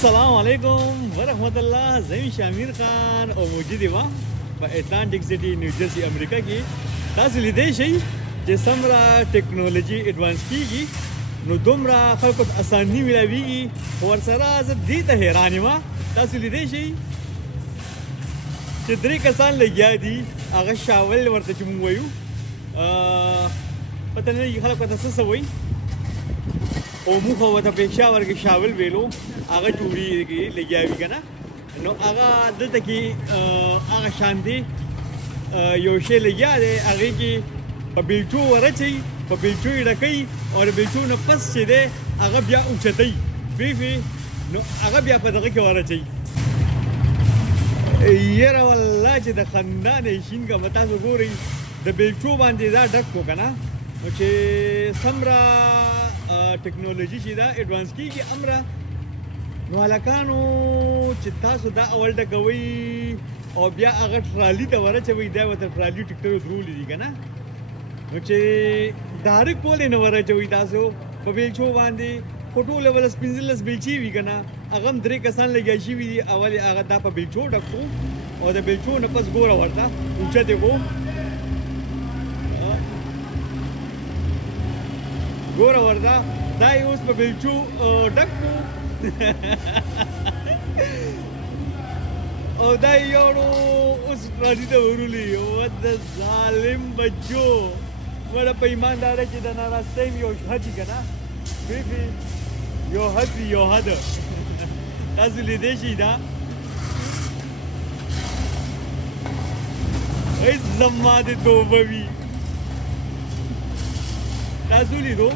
السلام علیکم ورحمۃ اللہ زم شامیر خان او موجود یم په اټلانټیک سټي نیوجرسي امریکا کې تاسو لیدای شئ چې څومره ټیکنالوژي ایڈوانس کیږي نو دومره خلکو ته اساني ملاویږي ورسره زه دې ته حیران یم تاسو لیدای شئ چې درې کسان لګیا دي هغه شاول ورته چې موږ وایو پته نه لګي خلک ورته څه وایي او موږ ورته پېښور کې شاول ویلو هغه جوړیږي لګیاوي که نه نو هغه دلته کې هغه شان دی یو شی لګیا دی هغې کې په بیلچو ورچوي په بیلچو یې ډکوي او د بیلچو نه پس چې دی هغه بیا اوچتوي بیفې نو هغه بیا په دغه کې ورچوي یره والله چې د خندا نه شینګه به تاسو ګورئ د بیلچو باندې دا ډک کړو که نه نو چې څومره ټیکنالوژي چې دا ایډوانس کېږي امره نو هلکانو چې تاسو دا اول ډکوئ او بیا هغه ټرالي ته ورچوئ دا ورته ټرالي ټکټرو درولي دي که نه نو چې ډایرکټ ولې نه ورچوئ تاسو په بیلچو باندې خو ټولې ولس پنځلس بیلچې وي که نه هغه هم درې کسان لګیا شوي دي اول یې هغه دا په بیلچو ډک کړو او د بیلچو نه پس ګوره ورته اوچت یې کړو ګوره ورته دا یې اوس په بیلچو ډک کړو او دا یې یوړو اوس ټرالي ته ورولي د ظالم بچو مړه په ایمانداره چې د ناراستۍ یو حد وي که نه بیخي یو حد وي یو حد تاسو لیدی شئ دا هېڅ زما د توبه وي تاسو لیدو